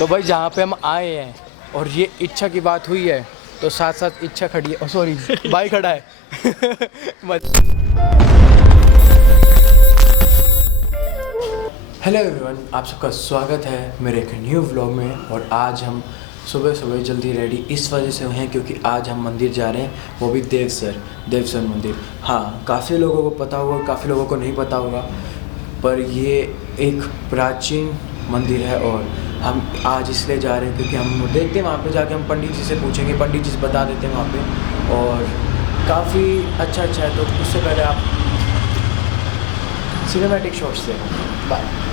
तो भाई जहाँ पे हम आए हैं और ये इच्छा की बात हुई है तो साथ साथ इच्छा खड़ी है, सॉरी भाई खड़ा है। हेलो एवरीवन, आप सबका स्वागत है मेरे एक न्यू व्लॉग में। और आज हम सुबह सुबह जल्दी रेडी इस वजह से हुए हैं क्योंकि आज हम मंदिर जा रहे हैं, वो भी देवसर मंदिर। हाँ, काफ़ी लोगों को पता होगा, काफ़ी लोगों को नहीं पता होगा, पर ये एक प्राचीन मंदिर है और हम आज इसलिए जा रहे हैं क्योंकि हम देखते हैं वहाँ पे जाके हम पंडित जी से पूछेंगे, पंडित जी से बता देते हैं वहाँ पे। और काफ़ी अच्छा है। तो उससे पहले आप सिनेमैटिक शॉट्स देखो। बाय।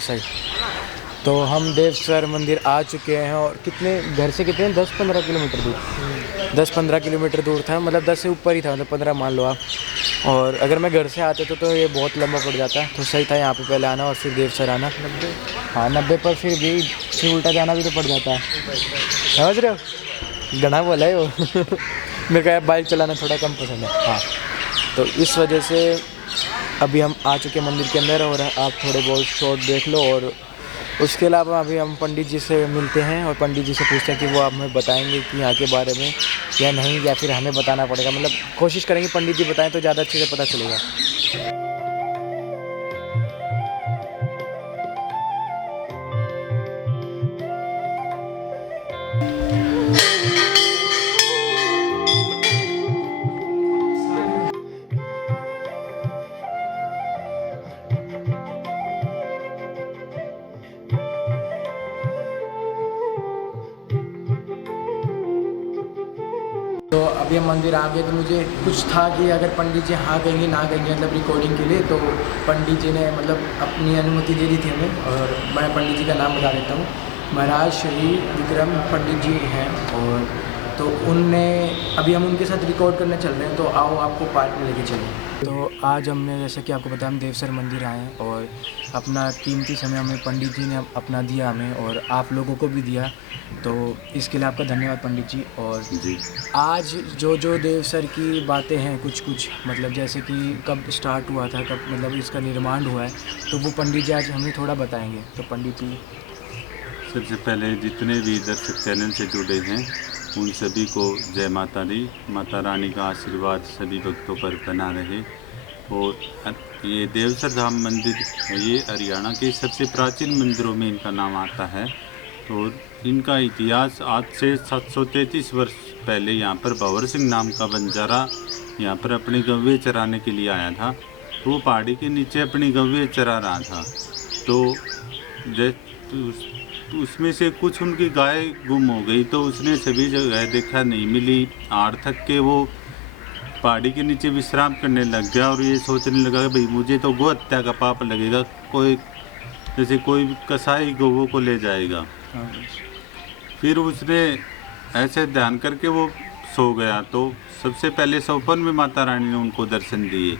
सही। तो हम देवसर मंदिर आ चुके हैं और कितने घर से कितने 10-15 किलोमीटर दूर, 10-15 किलोमीटर दूर था, मतलब 10 से ऊपर ही था, मतलब 15 मान लो आप। और अगर मैं घर से आते तो ये बहुत लंबा पड़ जाता, तो सही था यहाँ पे पहले आना और फिर देवसर आना। 90, हाँ 90 पर फिर उल्टा जाना भी तो पड़ जाता है, समझ रहे हो? घना बोला है वो। मेरे को बाइक चलाना थोड़ा कम पसंद है। हाँ, तो इस वजह से अभी हम आ चुके मंदिर के अंदर और आप थोड़े बहुत शॉट देख लो। और उसके अलावा अभी हम पंडित जी से मिलते हैं और पंडित जी से पूछते हैं कि वो हमें बताएंगे कि यहाँ के बारे में या नहीं, या फिर हमें बताना पड़ेगा। मतलब कोशिश करेंगे पंडित जी बताएं तो ज़्यादा अच्छे से पता चलेगा। तो अभी हम मंदिर आ गए, तो मुझे कुछ था कि अगर पंडित जी हाँ कहेंगे ना कहेंगे मतलब रिकॉर्डिंग के लिए, तो पंडित जी ने मतलब अपनी अनुमति दे दी थी हमें। और मैं पंडित जी का नाम बता देता हूँ, महाराज श्री विक्रम पंडित जी हैं। और तो उनने अभी हम उनके साथ रिकॉर्ड करने चल रहे हैं, तो आओ आपको पार्क में लेके चलें। तो आज हमने जैसे कि आपको बताया हम देवसर मंदिर आए हैं और अपना कीमती समय हमें पंडित जी ने अपना दिया हमें और आप लोगों को भी दिया, तो इसके लिए आपका धन्यवाद पंडित जी। और जी, आज जो देवसर की बातें हैं कुछ मतलब जैसे कि कब स्टार्ट हुआ था, कब मतलब इसका निर्माण हुआ है, तो वो पंडित जी आज हमें थोड़ा बताएंगे। तो पंडित जी, सबसे पहले जितने भी दर्शक चैनल से जुड़े हैं उन सभी को जय माता दी। माता रानी का आशीर्वाद सभी भक्तों पर बना रहे। और ये देवसर धाम मंदिर ये हरियाणा के सबसे प्राचीन मंदिरों में इनका नाम आता है। और इनका इतिहास आज से 733 वर्ष पहले यहाँ पर भंवर सिंह नाम का बंजारा यहाँ पर अपनी गव्वे चराने के लिए आया था। तो वो पहाड़ी के नीचे अपनी गव्वे चरा रहा था। तो उसमें से कुछ उनकी गाय गुम हो गई, तो उसने सभी जगह देखा, नहीं मिली। आड़ थक के वो पहाड़ी के नीचे विश्राम करने लग गया और ये सोचने लगा कि भाई मुझे तो गौ हत्या का पाप लगेगा, कोई जैसे कोई कसाई गौवों को ले जाएगा। फिर उसने ऐसे ध्यान करके वो सो गया। तो सबसे पहले सौपन में माता रानी ने उनको दर्शन दिए।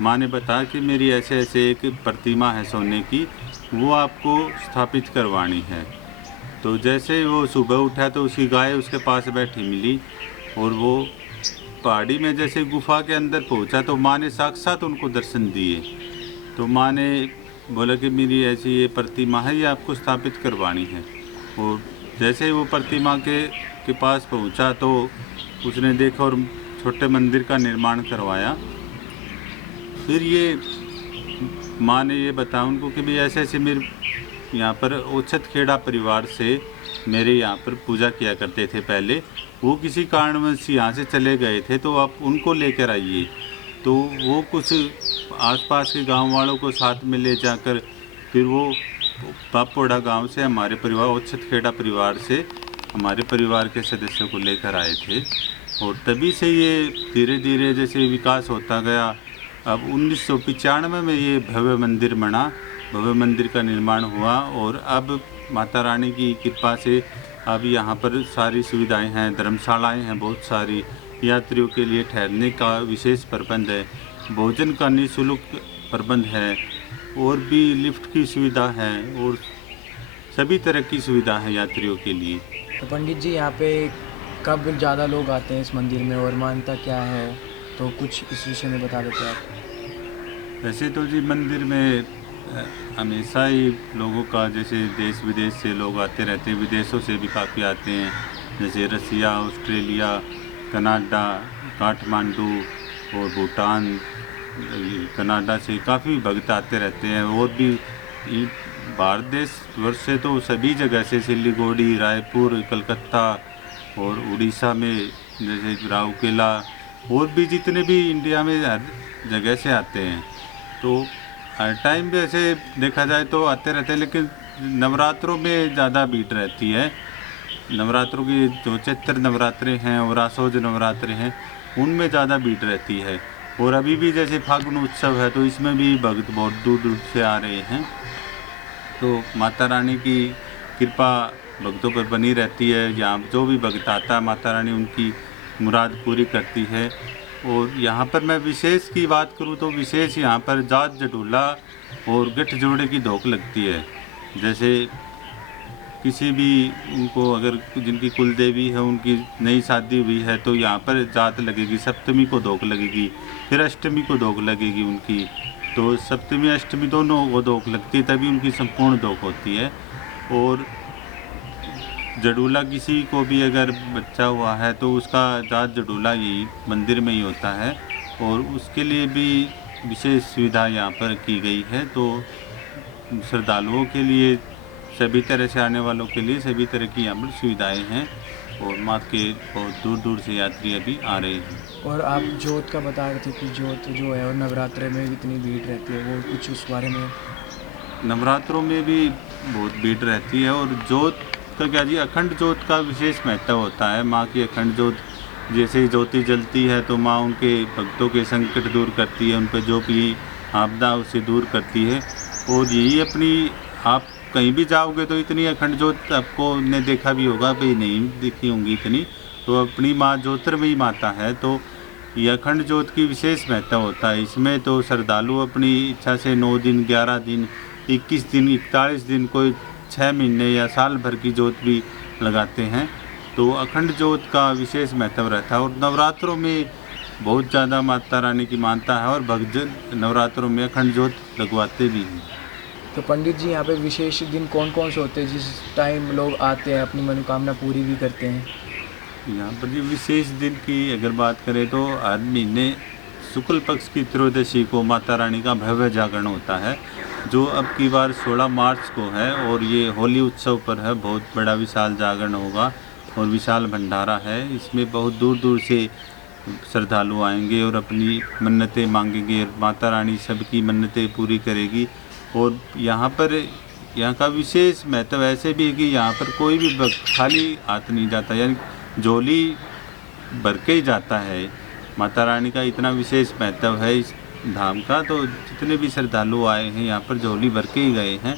माँ ने बताया कि मेरी ऐसे ऐसे एक प्रतिमा है सोने की, वो आपको स्थापित करवानी है। तो जैसे वो सुबह उठा तो उसकी गाय उसके पास बैठी मिली और वो पहाड़ी में जैसे गुफा के अंदर पहुंचा तो माँ ने साक्षात उनको दर्शन दिए। तो माँ ने बोला कि मेरी ऐसी ये प्रतिमा है, ये आपको स्थापित करवानी है। और जैसे ही वो प्रतिमा के पास पहुंचा तो उसने देखा और छोटे मंदिर का निर्माण करवाया। फिर ये माँ ने ये बताया उनको कि भाई ऐसे ऐसे मेरे यहाँ पर ओछत खेड़ा परिवार से मेरे यहाँ पर पूजा किया करते थे पहले, वो किसी कारणवश यहाँ से चले गए थे, तो आप उनको लेकर आइए। तो वो कुछ आसपास के गांव वालों को साथ में ले जाकर फिर वो पापोड़ा गांव से हमारे परिवार ओछतखेड़ा परिवार से हमारे परिवार के सदस्यों को लेकर आए थे और तभी से ये धीरे धीरे जैसे विकास होता गया। अब 1995 में ये भव्य मंदिर बना, भव्य मंदिर का निर्माण हुआ और अब माता रानी की कृपा से अब यहाँ पर सारी सुविधाएं हैं, धर्मशालाएं हैं, बहुत सारी यात्रियों के लिए ठहरने का विशेष प्रबंध है, भोजन का निःशुल्क प्रबंध है और भी लिफ्ट की सुविधा है और सभी तरह की सुविधा है यात्रियों के लिए। तो पंडित जी यहाँ पे कब ज़्यादा लोग आते हैं इस मंदिर में और मान्यता क्या है, तो कुछ इस विषय में बता देते हैं आप। वैसे तो जी मंदिर में हमेशा ही लोगों का जैसे देश विदेश से लोग आते रहते हैं, विदेशों से भी काफ़ी आते हैं, जैसे रसिया, ऑस्ट्रेलिया, कनाडा, काठमांडू और भूटान, कनाडा से काफ़ी भक्त आते रहते हैं। और भी भारत देश वर्ष से तो सभी जगह से सिलीगुड़ी, रायपुर, कलकत्ता और उड़ीसा में जैसे राउरकेला और भी जितने भी इंडिया में हर जगह से आते हैं। तो हर टाइम भी ऐसे देखा जाए तो आते रहते हैं, लेकिन नवरात्रों में ज़्यादा भीड़ रहती है। नवरात्रों की जो चैत्र नवरात्रे हैं और आसोज नवरात्रे हैं उनमें ज़्यादा भीड़ रहती है। और अभी भी जैसे फागुन उत्सव है तो इसमें भी भक्त बहुत दूर दूर से आ रहे हैं। तो माता रानी की कृपा भक्तों पर बनी रहती है। यहाँ जो भी भक्त आता है माता रानी उनकी मुराद पूरी करती है। और यहाँ पर मैं विशेष की बात करूँ तो विशेष यहाँ पर जात जटूला और गठजोड़े की धोख लगती है। जैसे किसी भी उनको अगर जिनकी कुल देवी है उनकी नई शादी हुई है तो यहाँ पर जात लगेगी, सप्तमी को धोख लगेगी, फिर अष्टमी को धोख लगेगी उनकी। तो सप्तमी अष्टमी दोनों को धोख लगती है, तभी उनकी संपूर्ण धोख होती है। और जडूला किसी को भी अगर बच्चा हुआ है तो उसका जात जडूला यही मंदिर में ही होता है और उसके लिए भी विशेष सुविधा यहाँ पर की गई है। तो श्रद्धालुओं के लिए, सभी तरह से आने वालों के लिए सभी तरह की यहाँ पर सुविधाएँ हैं और माँ के बहुत दूर दूर से यात्री अभी आ रहे हैं। और आप जोत का बता रहे थे कि जोत जो है और नवरात्रे में इतनी भीड़ रहती है, वो कुछ उस बारे में। नवरात्रों में भी बहुत भीड़ रहती है और जोत का क्या जी, अखंड जोत का विशेष महत्व होता है। माँ की अखंड जोत जैसे ही ज्योति जलती है तो माँ उनके भक्तों के संकट दूर करती है, उन पर जो भी आपदा उसे दूर करती है। और यही अपनी, आप कहीं भी जाओगे तो इतनी अखंड जोत आपको ने देखा भी होगा, भाई नहीं देखी होंगी इतनी, तो अपनी माँ ज्योतिर्मयी माता है। तो ये अखंड जोत की विशेष महत्व होता है। इसमें तो श्रद्धालु अपनी इच्छा से 9 दिन, 11 दिन, 21 दिन, 41 दिन, कोई 6 महीने या साल भर की जोत भी लगाते हैं। तो अखंड जोत का विशेष महत्व रहता है। और नवरात्रों में बहुत ज़्यादा माता रानी की मानता है और भक्त नवरात्रों में अखंड जोत लगवाते भी हैं। तो पंडित जी यहाँ पे विशेष दिन कौन कौन से होते हैं जिस टाइम लोग आते हैं अपनी मनोकामना पूरी भी करते हैं? यहाँ पर जी विशेष दिन की अगर बात करें तो हर महीने शुक्ल पक्ष की त्रयोदशी को माता रानी का भव्य जागरण होता है, जो अब की बार 16 मार्च को है और ये होली उत्सव पर है। बहुत बड़ा विशाल जागरण होगा और विशाल भंडारा है। इसमें बहुत दूर दूर से श्रद्धालु आएंगे और अपनी मन्नतें मांगेंगे। माता रानी सबकी मन्नतें पूरी करेगी। और यहाँ का विशेष महत्व ऐसे भी है कि यहाँ पर कोई भी भक्त खाली हाथ नहीं जाता, यानी झोली भर के ही जाता है। माता रानी का इतना विशेष महत्व है इस धाम का। तो जितने भी श्रद्धालु आए हैं यहाँ पर झोली भर के ही गए हैं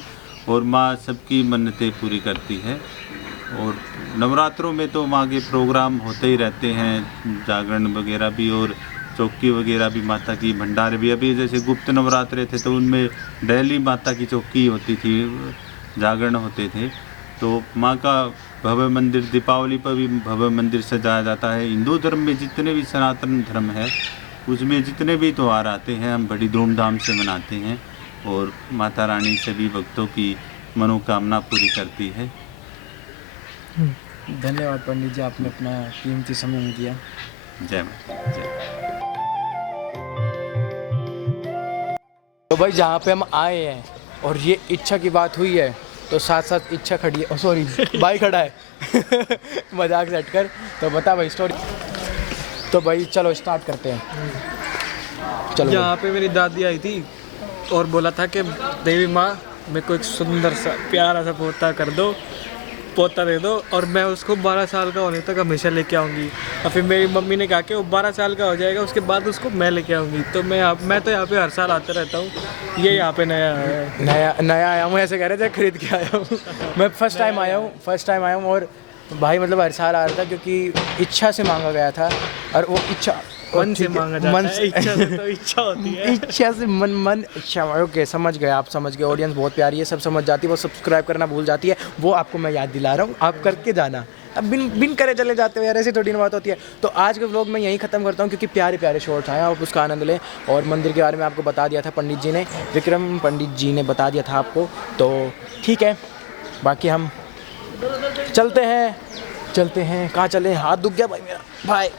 और माँ सबकी मन्नतें पूरी करती है। और नवरात्रों में तो माँ के प्रोग्राम होते ही रहते हैं, जागरण वगैरह भी और चौकी वगैरह भी, माता की भंडारे भी। अभी जैसे गुप्त नवरात्रे थे तो उनमें डेली माता की चौकी होती थी, जागरण होते थे। तो माँ का भव्य मंदिर, दीपावली पर भी भव्य मंदिर सजाया जाता है। हिंदू धर्म में जितने भी सनातन धर्म है उसमें जितने भी त्यौहार आते हैं हम बड़ी धूमधाम से मनाते हैं और माता रानी सभी भक्तों की मनोकामना पूरी करती है। धन्यवाद पंडित जी, आपने अपना कीमती समय दिया। जय माता, जय। तो भाई जहाँ पे हम आए हैं और ये इच्छा की बात हुई है तो साथ साथ इच्छा खड़ी है, सॉरी भाई खड़ा है मजाक से हटकर। तो बता भाई स्टोरी। तो भाई चलो स्टार्ट करते हैं। चलो। यहाँ पे मेरी दादी आई थी और बोला था कि देवी माँ मेरे को एक सुंदर सा प्यारा सा पोता दे दो और मैं उसको 12 साल का होने तक हमेशा लेके आऊँगी। और फिर मेरी मम्मी ने कहा कि वो 12 साल का हो जाएगा उसके बाद उसको मैं लेके आऊँगी। तो मैं तो यहाँ पे हर साल आते रहता हूँ, ये यहाँ पे नया है। नया आया हूँ, ऐसे कह रहे थे, खरीद के आया हूँ। मैं फर्स्ट टाइम आया हूँ और भाई मतलब हर साल आ रहा था क्योंकि इच्छा से मांगा गया था। और वो इच्छा मन से मांगा जाता है, इच्छा से तो इच्छा होती है। इच्छा से मन इच्छा। ओके, समझ गए, आप समझ गए। ऑडियंस बहुत प्यारी है, सब समझ जाती है, वो सब्सक्राइब करना भूल जाती है, वो आपको मैं याद दिला रहा हूँ, आप करके जाना। अब बिन करे चले जाते हो यार, ऐसी थोड़ी ना बात होती है। तो आज के व्लॉग मैं यहीं ख़त्म करता हूँ क्योंकि प्यारे प्यारे शॉर्ट्स आए, आप उसका आनंद लें। और मंदिर के बारे में आपको बता दिया था पंडित जी ने, विक्रम पंडित जी ने बता दिया था आपको, तो ठीक है। बाकी हम चलते हैं। कहाँ चलें, हाथ दुख गया भाई मेरा, भाई।